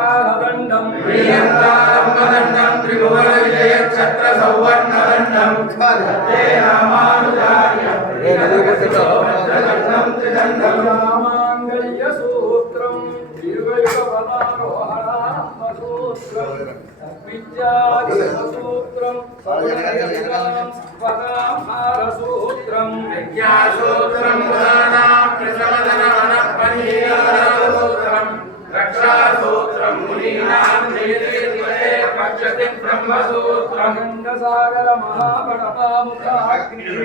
कालदण्डं प्रियङ्काम्बदण्डं त्रिभुवन विजय छत्र सौवर्णदण्डं ते रामानुजार्य त्रिदण्डं त्रिदण्डं रामाङ्गल्यसूत्रं दीर्घयुगपदारोहणामसूत्रं विद्याधिकसूत्रं पदाभारसूत्रं विद्यासूत्रं पुराणां प्रसवदनवनपनीयासूत्रं रक्षासूत्रं मुनीनां जयते पक्षति ब्रह्मसूत्रं गङ्गसागर महागणपामुखाग्निः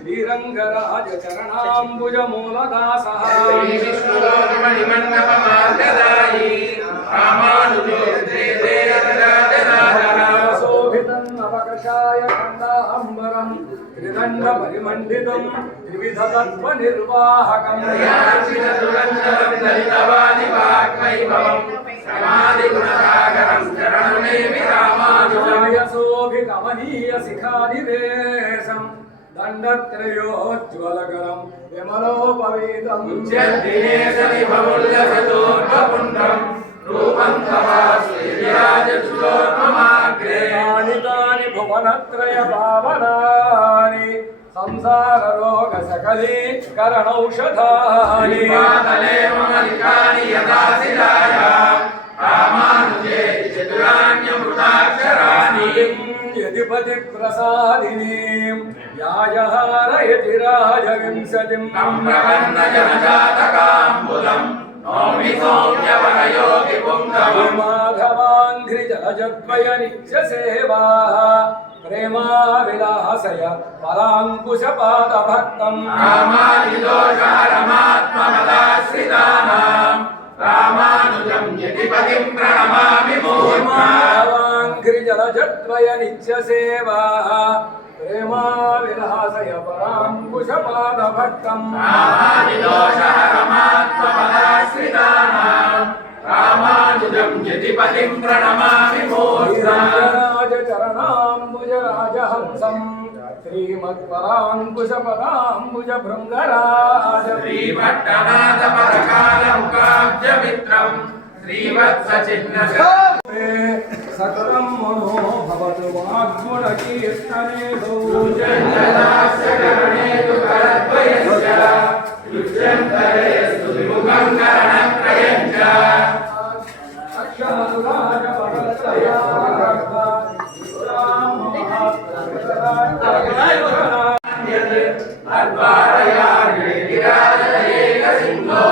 श्रीरङ्गराज चरणाम्बुजमूलदासः श्रीविष्णुलोकमणिमण्डपमार्गदायी रामानुजो शोभितन्नवकषाय खण्डाम्बरम् त्रिदण्डपरिमण्डितं त्रिविधतत्त्वनिर्वाहकम् समाधिगुणसागरं शरणमेमि रामानुजाय शोभिकमनीयशिखानिवेशम् दण्डत्रयोज्ज्वलकरं विमलोपवीतम् दिनेशनिभमुल्लसतोर्भपुण्ड्रं रूपं तवास्विराजसुतोर्ममाग्रे तानि भुवनत्रयपावनानि संसाररोगसकलीकरणौषधानि पातले मम लिखानि यदा शिलायां रामानुजे चतुराण्यमृताक्षराणि यदिपतिप्रसादिनीं याजहारयति राजविंशतिं नम्रकर्णजनजातकाम्बुदं नौमि सौम्यवरयोगिपुङ्गवम् माधवाङ्घ्रिजलजद्वयनित्यसेवाः प्रेमाविलासय पराङ्कुशपादभक्तं रामादिदोषहरमात्ममदाश्रितानां रामानुजं यतिपतिं प्रणमामि मूर्धा माधवाङ्घ्रिजलजद्वयनित्यसेवाः प्रेमाविलासय पराङ्कुशपादभक्तं रामादिदोषहरमात्ममदाश्रितानां रामानुजं यतिपतिं प्रणमामि मूर्धा चरणाम्बुजराजहंसं श्रीमत्पराङ्कुशपदाम्बुजभृङ्गराज श्रीभट्टनाथपरकालमुकाब्जमित्रं श्रीवत्सचिह्नः सकलं मनो भवतु वाग्गुणकीर्तनेषु चन्दनाश्चरणेषु करद्वयस्य युज्यन्तरेषु विमुखं करणत्रयं च अद्वारयाग्रे विराजयेकसिन्धो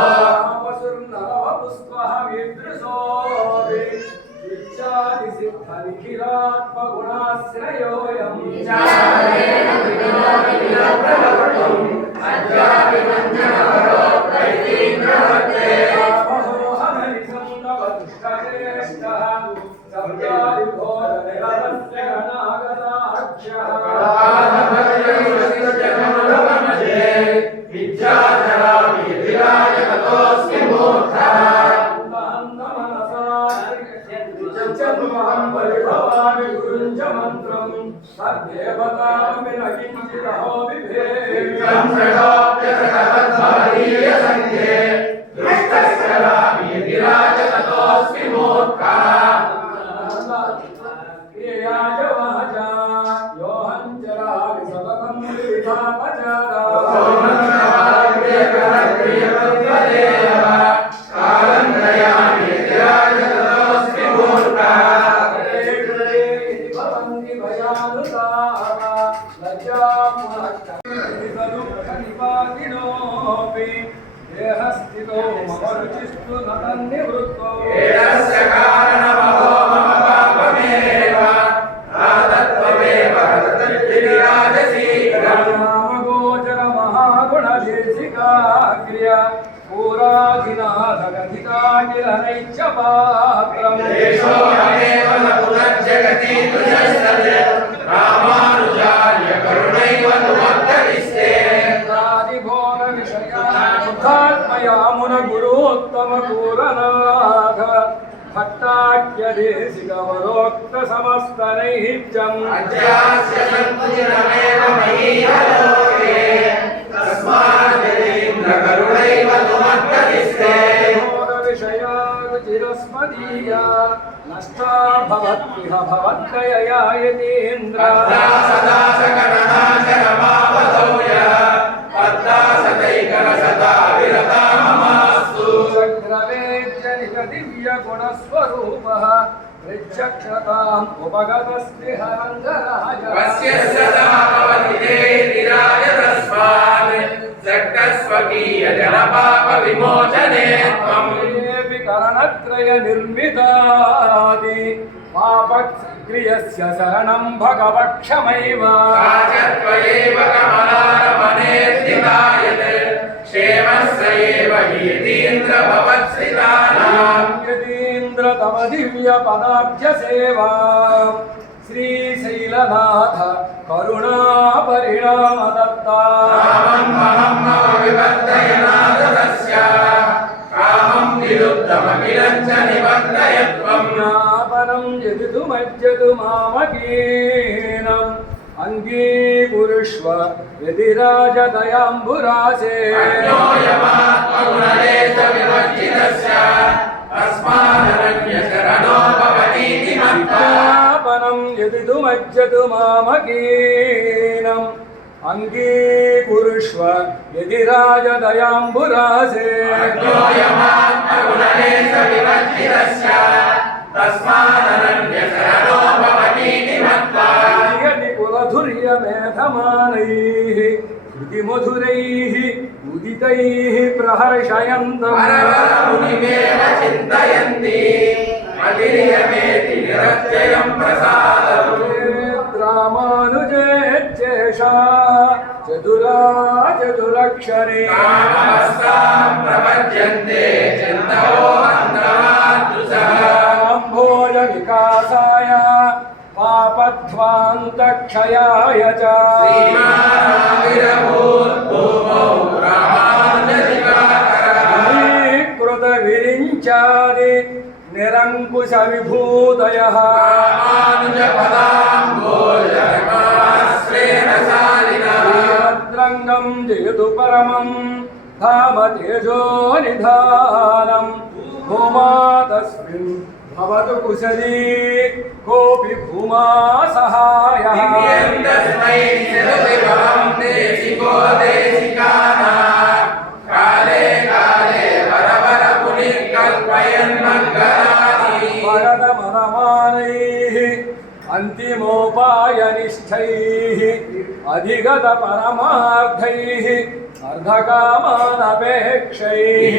देहस्थितो ममरुचिस्तु नतन्निवृत्तो एतस्य कारणमहो मम पापमेव आदत्त्वमेव तद्विराजसीकरम् रामगोचर महागुणदेशिकाग्र्य पुराधिनाथगधिकाकिलनैश्च पात्रम् देशोऽहमेव न पुनर्जगति तुजस्तत् रामानुजार्य करुणैव तुमद्धरिष्टे यामुनगुरोत्तमपूरनाथ भट्टाख्यदेशिकवरोक्तसमस्तनैहित्यम् अज्यास्य सन्तुचितमेव महीयलोके तस्माद् करुणैव तुमद्धरिष्टे विषयारुचिरस्म तस्मदीया नष्टा भवत्विह भवद्दयया यतीन्द्र सदा सकलनाशनमावधूय पद्मा सदैकरसदा विरता ममास्तु चक्रवेद्यनिक दिव्यगुणस्वरूपः प्रत्यक्षताम् उपगतस्नेहरङ्गराज वस्य सदा भवति निरायतस्मान् जगत्स्वकीयजनपापविमोचने त्वम् करणत्रय निर्मितादि पापक्रियस्य शरणं भगवक्षमैव साचत्वयैव कमलारमणेऽर्थितायत् क्षेमस्य एव यतीन्द्र भवत्स्थितानाम् यतीन्द्र तव दिव्यपदाब्जसेवा श्रीशैलनाथ करुणापरिणामदत्ता कामम् महम् मम विवर्धयनादस्य कामम् निरुद्धमखिलम् च निवर्धयत्वम् ज्ञापनं यदितुमज्जतु मामकीनम् अङ्गीकुरुष्व यदि राजदयाम्बुरासे अन्योयमात्मगुणलेशविवर्जितस्य अस्मादरण्यशरणो भवतीति मत्वा ज्ञापनं यदितुमज्जतु मामकीनम् अङ्गीकुरुष्व यदि राजदयाम्बुरासे अन्योयमात्मगुणलेशविवर्जितस्य तस्मादरण्यशरणो भवतीति मत्वा यदि कुलधुर्यमेधमानैः श्रुतिमधुरैः उदितैः प्रहर्षयन्तम् परमुनिमेव चिन्तयन्ति मतिर्यमेति निरत्ययम् प्रसादम् रामानुजेत्येषा चतुरा चतुरक्षरे कामहस्ताम् प्रपद्यन्ते चिन्तयो अन्तरादृशः भोजविकासाय पापध्वान्तक्षयाय च श्रीमाविरभूद्भूमौ रामानुजदिवाकरः कृतविरिञ्चादि निरङ्कुशविभूतयः रामानुजपदाम्भोजमाश्रेण शालिनः श्रीमद्रङ्गं जयतु परमं धाम तेजो निधानम् भूमा तस्मिन् भवतु कुशली कोऽपि भूमा सहायः तस्मै निरतिभवम् देशिको देशिकानः काले काले वरवर मुनिः कल्पयन् मङ्गलानि वरदमनमानैः अन्तिमोपायनिष्ठैः अधिगतपरमार्थैः अर्धकामानपेक्षैः